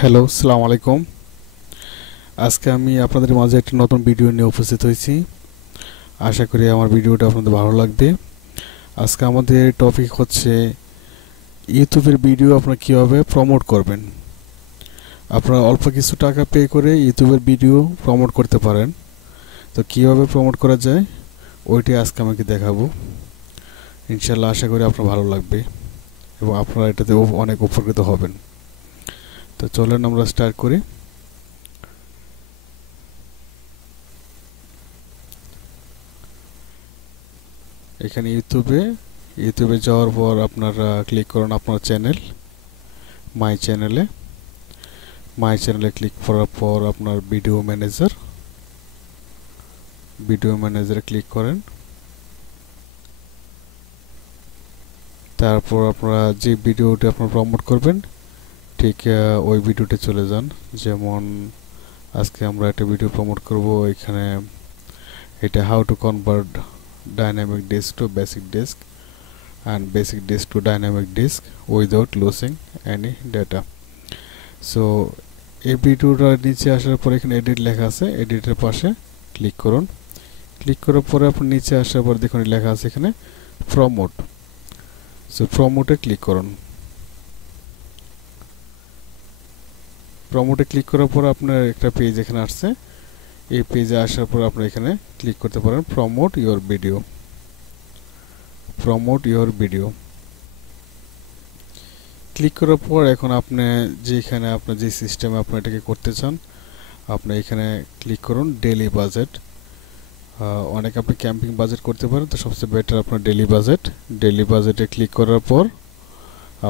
Hello, আসসালামু আলাইকুম। আজকে আমি আপনাদের মাঝে একটি নতুন ভিডিও নিয়ে উপস্থিত হয়েছি। আশা করি আমার ভিডিওটা আপনাদের ভালো লাগবে। আজকে আমাদের টপিক হচ্ছে ইউটিউবের ভিডিও আপনারা কীভাবে প্রমোট করবেন। আপনারা অল্প কিছু টাকা পে করে ইউটিউবের ভিডিও প্রমোট করতে পারেন। তো কীভাবে প্রমোট করা যায় ওইটি আজকে আমাকে দেখাবো। ইনশাল্লাহ আশা করি আপনার ভালো লাগবে এবং আপনারা এটাতে অনেক উপকৃত হবেন। তো চলেন আমরা স্টার্ট করি। এখানে ইউটিউবে যাওয়ার পর আপনারা ক্লিক করুন আপনার চ্যানেল, মাই চ্যানেলে ক্লিক করার পর আপনার ভিডিও ম্যানেজারে ক্লিক করেন। তারপর আপনারা যে ভিডিওটি আপনারা প্রমোট করবেন ঠিক ওই ভিডিওতে চলে যান। যেমন আজকে আমরা একটা ভিডিও প্রমোট করব, এখানে এটা how to convert dynamic disk to basic disk and basic disk to dynamic disk without losing any data. So এই ভিডিওটার নিচে আসার পর এখানে এডিট লেখা আছে, এডিটের পাশে ক্লিক করুন। ক্লিক করার পরে আপনি নিচে আসার পর দেখুন লেখা আছে এখানে প্রমোট। সো প্রমোটে ক্লিক করুন। প্রমোটে ক্লিক করার পর আপনার একটা পেজ এখানে আসছে। এই পেজে আসার পর আপনি এখানে ক্লিক করতে পারেন প্রমোট ইওর ভিডিও। ক্লিক করার পর এখন আপনি যেখানে আপনার যে সিস্টেমে আপনি এটাকে করতে চান আপনি এখানে ক্লিক করুন ডেইলি বাজেট। অনেক আপনি ক্যাম্পিং বাজেট করতে পারেন, তো সবচেয়ে বেটার আপনার ডেইলি বাজেটে ক্লিক করার পর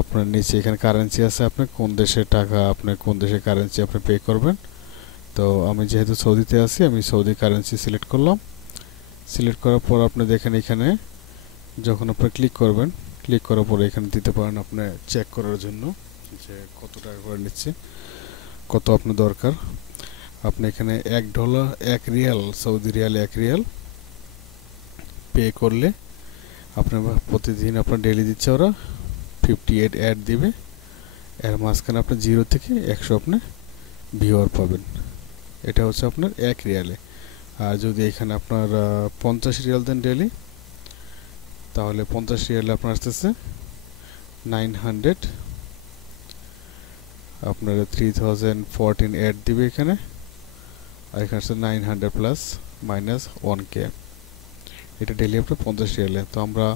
আপনার নিচে এখানে কারেন্সি আছে, আপনি কোন দেশের টাকা আপনি কোন দেশের কারেন্সি আপনি পে করবেন। তো আমি যেহেতু সৌদিতে আছি আমি সৌদি কারেন্সি সিলেক্ট করলাম। সিলেক্ট করার পর আপনি দেখেন এখানে যখন আপনি ক্লিক করবেন, ক্লিক করার পরে এখানে দিতে পারেন আপনি চেক করার জন্য যে কত টাকা করে নিচ্ছে, কত আপনার দরকার। আপনি এখানে $1 1 Real, Saudi Real 1 Real pay করলে আপনার প্রতিদিন আপনার ডেইলি দিচ্ছে ওরা 58 অ্যাড দিবে। এর মাঝখানে আপনার 0 থেকে 100 আপনি ভিউয়ার পাবেন। এটা হচ্ছে আপনার 1 রিয়ালে। আর যদি এখানে আপনার 50 রিয়াল দেন ডেইলি, তাহলে 50 রিয়ালে আপনার আসতেছে 900, আপনার 3014 অ্যাড দিবে এখানে। আর এখানে আসছে 900 প্লাস মাইনাস 1K। এটা ডেইলি আপনার 50 রিয়ালে। তো আমরা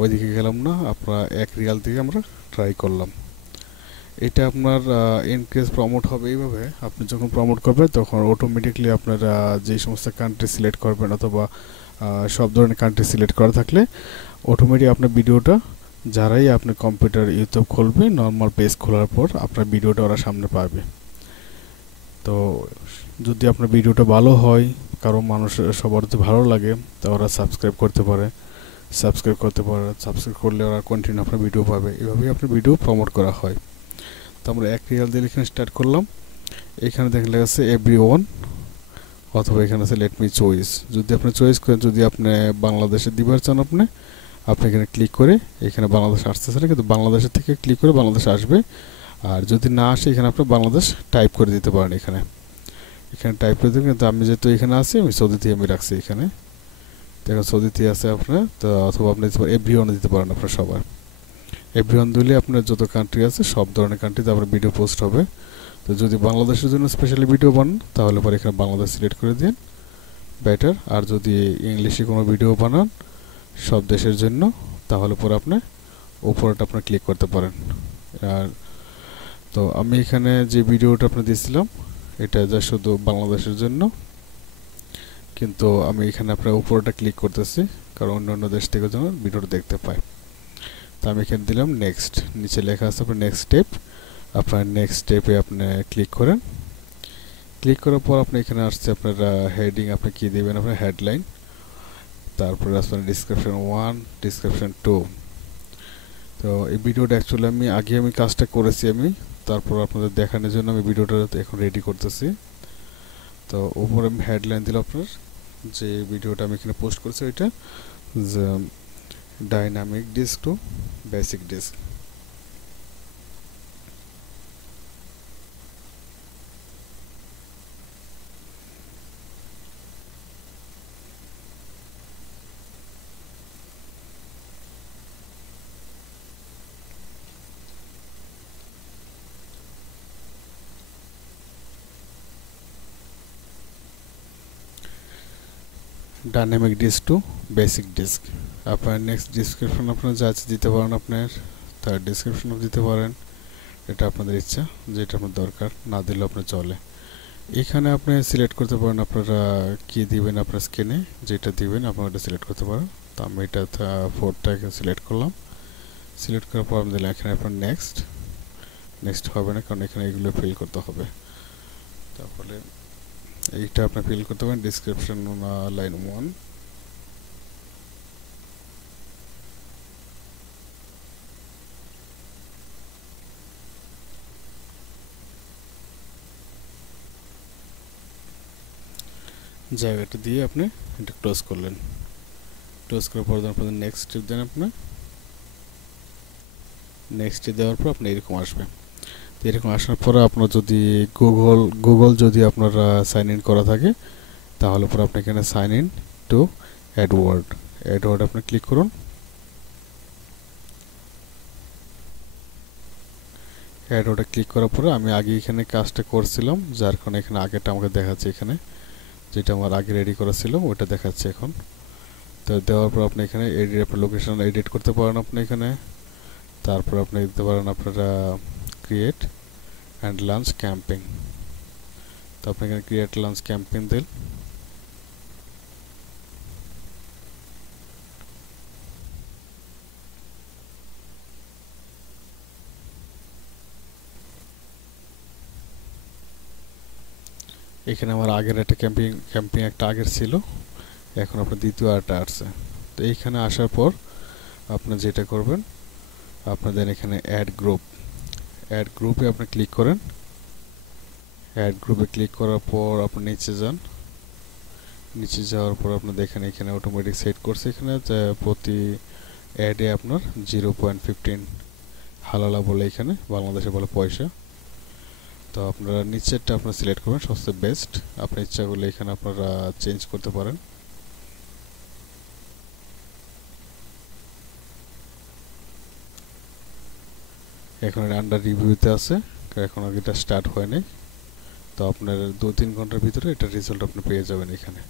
ওইদিকে গেলাম না, আপনার 1 রিয়াল থেকে আমরা ট্রাই করলাম। এটা আপনার ইনক্রিজ প্রমোট হবে এইভাবে। আপনি যখন প্রমোট করবেন তখন অটোমেটিকলি আপনার যে সমস্ত কান্ট্রি সিলেক্ট করবেন অথবা সব ধরনের কান্ট্রি সিলেক্ট করা থাকলে অটোমেটিক আপনার ভিডিওটা যারাই আপনার কম্পিউটার ইউটিউব খুলবে নর্মাল পেজ খোলার পর আপনার ভিডিওটা ওরা সামনে পাবে। তো যদি আপনার ভিডিওটা ভালো হয়, কারো মানুষের সবার যদি ভালো লাগে তো ওরা সাবস্ক্রাইব করতে পারে। সাবস্ক্রাইব করলে ওরা কন্টিনিউ আপনার ভিডিও পাবে। এভাবেই আপনার ভিডিও প্রমোট করা হয়। তো আমরা 1 রিয়াল দিয়ে এখানে স্টার্ট করলাম। এখানে দেখেন লেখা আছে এভরিওয়ান, অথবা এখানে আছে লেট মি চয়েস। যদি আপনি চয়েস করেন, যদি আপনি বাংলাদেশে দিবার চান আপনি এখানে ক্লিক করে এখানে বাংলাদেশ আসতেছে না, কিন্তু বাংলাদেশের থেকে ক্লিক করে বাংলাদেশ আসবে। আর যদি না আসে এখানে আপনি বাংলাদেশ টাইপ করে দিতে পারেন। এখানে টাইপ করে দেবেন, কিন্তু আমি যেহেতু এখানে আছি আমি সৌদিতে আমি রাখছি এখানে। দেখুন সৌদিতে আছে আপনার, তো অথবা আপনি এভরিওয়ান দিতে পারেন আপনার সবার। এভরিওয়ান দিলে আপনার যত কান্ট্রি আছে সব ধরনের কান্ট্রিতে আপনার ভিডিও পোস্ট হবে। তো যদি বাংলাদেশের জন্য স্পেশালি ভিডিও বানান তাহলে পরে এখানে বাংলাদেশ সিলেক্ট করে দিন, বেটার। আর যদি ইংলিশে কোনো ভিডিও বানান সব দেশের জন্য তাহলে পরে আপনি উপরটা আপনার ক্লিক করতে পারেন। আর তো আমি এখানে যে ভিডিওটা আপনি দিয়েছিলাম এটা যা শুধু বাংলাদেশের জন্য, কিন্তু আমি এখানে আপনার উপরটা ক্লিক করতেছি কারণ অন্যান্য দেশ থেকে যেন ভিডিওটা দেখতে পায়। তো আমি এখানে দিলাম নেক্সট, নিচে লেখা আছে আপনার নেক্সট স্টেপ। আপনার নেক্সট স্টেপে আপনি ক্লিক করেন। ক্লিক করার পর আপনি এখানে আসছে আপনার হেডিং আপনি কী দেবেন, আপনার হেডলাইন, তারপরে আসবেন ডিসক্রিপশন 1, ডিসক্রিপশন 2। তো এই ভিডিওটা অ্যাকচুয়ালি আমি কাজটা করেছি তারপর আপনাদের দেখানোর জন্য আমি ভিডিওটা এখন রেডি করতেছি। তো উপরে আমি হেডলাইন দিলাম আপনার যে ভিডিওটা আমি এখানে পোস্ট করছি ওইটা যে dynamic disk to basic disk. Dynamic disk to basic disk. আপনার নেক্সট ডিসক্রিপশন আপনারা যা আছে দিতে পারেন, আপনার তার ডিসক্রিপশনও দিতে পারেন, এটা আপনাদের ইচ্ছা, যেটা আপনার দরকার, না দিলেও আপনার চলে। এখানে আপনি সিলেক্ট করতে পারেন আপনারা কি দিবেন, আপনার স্ক্রিনে যেটা দিবেন আপনারা এটা সিলেক্ট করতে পারেন। তো আমি এটা 4টাকে সিলেক্ট করলাম। সিলেক্ট করার পর আমি দিলাম এখানে আপনার নেক্সট। নেক্সট হবে না, কারণ এখানে এগুলো ফিল করতে হবে। তারপরে এইটা আপনি ফিল করতে পারেন ডিসক্রিপশন লাইন 1। জায়গাটা দিয়ে আপনি এটা ক্লোজ করলেন। ক্লোজ করার পর আপনাদের নেক্সট দেন। আপনি নেক্সট দেওয়ার পর আপনি এরকম আসবে। তো এরকম আসার পর আপনার যদি গুগল যদি আপনারা সাইন ইন করা থাকে, তাহলে পরে আপনি এখানে সাইন ইন টু অ্যাডওয়ার্ড আপনি ক্লিক করুন। অ্যাডওয়ার্ডে ক্লিক করার পরে আমি আগে এখানে কাজটা করছিলাম, যার কারণে এখানে আগেটা আমাকে দেখাচ্ছে, এখানে যেটা আমার আগে রেডি করা ছিল ওটা দেখাচ্ছে এখন। তো দেওয়ার পর আপনি এখানে এডিট, আপনার লোকেশন এডিট করতে পারেন আপনি এখানে। তারপর আপনি দিতে পারেন আপনারা ক্রিয়েট অ্যান্ড লঞ্চ ক্যাম্পেইন। তো আপনি এখানে ক্রিয়েট লঞ্চ ক্যাম্পেইন দেন। এখানে আমার আগের একটা ক্যাম্পিং একটা আগের ছিল, এখন আপনার দ্বিতীয় আরটা আসছে। তো এইখানে আসার পর আপনি যেটা করবেন, আপনাদের এখানে অ্যাড গ্রুপে আপনি ক্লিক করেন। অ্যাড গ্রুপে ক্লিক করার পর আপনি নিচে যান। নিচে যাওয়ার পর আপনি দেখেন এখানে অটোমেটিক সেট করছে, এখানে প্রতি অ্যাডে আপনার 0.15 হালালা বলে, এখানে বাংলাদেশে বলে পয়সা। তো আপনারা নিচেরটা আপনারা সিলেক্ট করবেন সবচেয়ে বেস্ট। আপনার ইচ্ছা করলে এখানে আপনারা চেঞ্জ করতে পারেন। এখন এটা আন্ডার রিভিউতে আছে, এখন এটা স্টার্ট হয়নি। তো আপনার 2-3 ঘন্টার ভিতরে এটা রেজাল্ট আপনি পেয়ে যাবেন এখানে।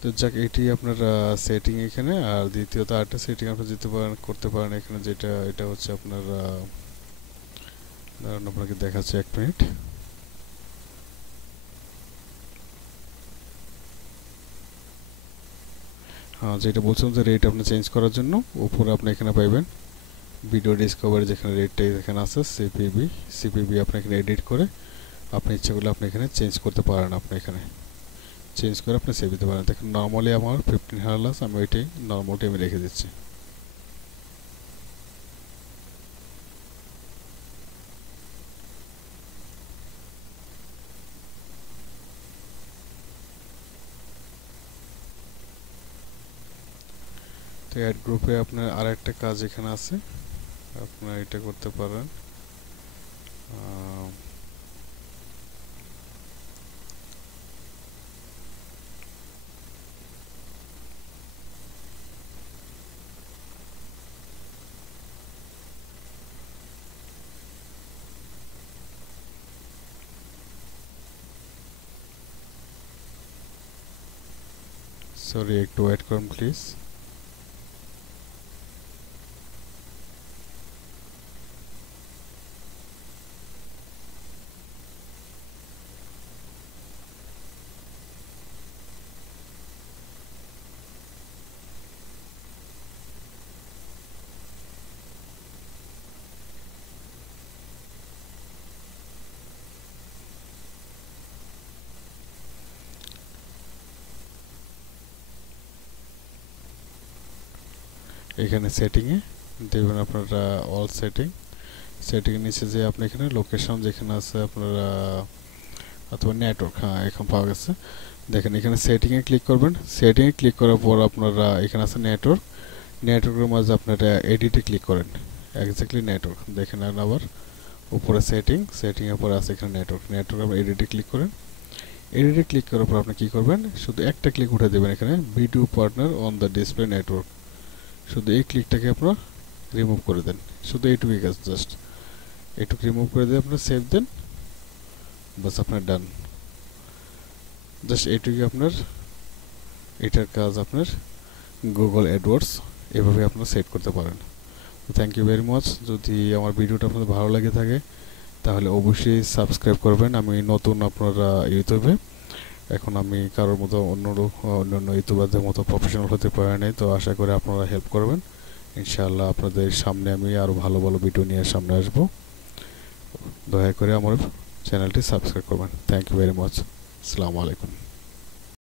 তো যাক, এটি আপনার সেটিং এখানে। আর দ্বিতীয়ত আরেকটা সেটিং আপনি যেতে পারেন, করতে পারেন এখানে, যেটা এটা হচ্ছে আপনার ধরুন আপনাকে দেখাচ্ছে 1 মিনিট। হ্যাঁ, যেটা বলছিলাম যে রেট আপনি চেঞ্জ করার জন্য উপরে আপনি এখানে পাইবেন ভিডিও ডিসকভারি, যেখানে রেটটা এখানে আছে সিপিবি আপনি এখানে এডিট করে আপনি ইচ্ছা করলে আপনি এখানে চেঞ্জ করতে পারেন। আপনি এখানে চেঞ্জ করে আপনি সেভ দিতে পারেন। দেখেন নর্মালি আমার 15 হার্লাস, আমি ওইটাই নর্মালটি আমি রেখে দিচ্ছি। তো অ্যাড গ্রুপে আপনার আর একটা কাজ এখানে আছে, আপনারা এটা করতে পারেন। সরি, একটু ওয়েট করুন প্লিজ। এখানে সেটিংয়ে দেবেন আপনারা অল সেটিংয়ের নিচে যে আপনি এখানে লোকেশন যেখানে আছে আপনারা, অথবা নেটওয়ার্ক, হ্যাঁ এখন পাওয়া গেছে। দেখেন এখানে সেটিংয়ে ক্লিক করবেন। সেটিংয়ে ক্লিক করার পর আপনারা এখানে আছে নেটওয়ার্কের মাঝে আপনারা এডিটে ক্লিক করেন। এক্স্যাক্টলি নেটওয়ার্ক দেখেন। আবার উপরে সেটিংয়ের পরে আছে এখানে নেটওয়ার্ক আপনি এডিটে ক্লিক করেন। এডিটে ক্লিক করার পর আপনি কী করবেন, শুধু একটা ক্লিক উঠে দেবেন এখানে video partner on the display network. শুধু এই ক্লিকটাকে আপনারা রিমুভ করে দেন। শুধু এইটুকুই কাজ, জাস্ট এইটুকু রিমুভ করে দিয়ে আপনারা সেভ দেন, বাস আপনার ডান। জাস্ট এইটুকু আপনার এটার কাজ আপনার গুগল অ্যাডওয়ার্ডস এভাবে আপনারা সেট করতে পারেন। Thank you very much. যদি আমার ভিডিওটা আপনাদের ভালো লাগে থাকে তাহলে অবশ্যই সাবস্ক্রাইব করবেন। আমি নতুন আপনারা ইউটিউবে, এখন আমি কারোর মতো অন্য ইউটিউবারদের মতো প্রফেশনাল হতে পারি নাই, তো আশা করি আপনারা হেল্প করবেন। ইনশাআল্লাহ আপনাদের সামনে আমি আরও ভালো ভালো ভিডিও নিয়ে সামনে আসবো। দয়া করে আমার চ্যানেলটি সাবস্ক্রাইব করবেন। Thank you very much. আসসালামু আলাইকুম।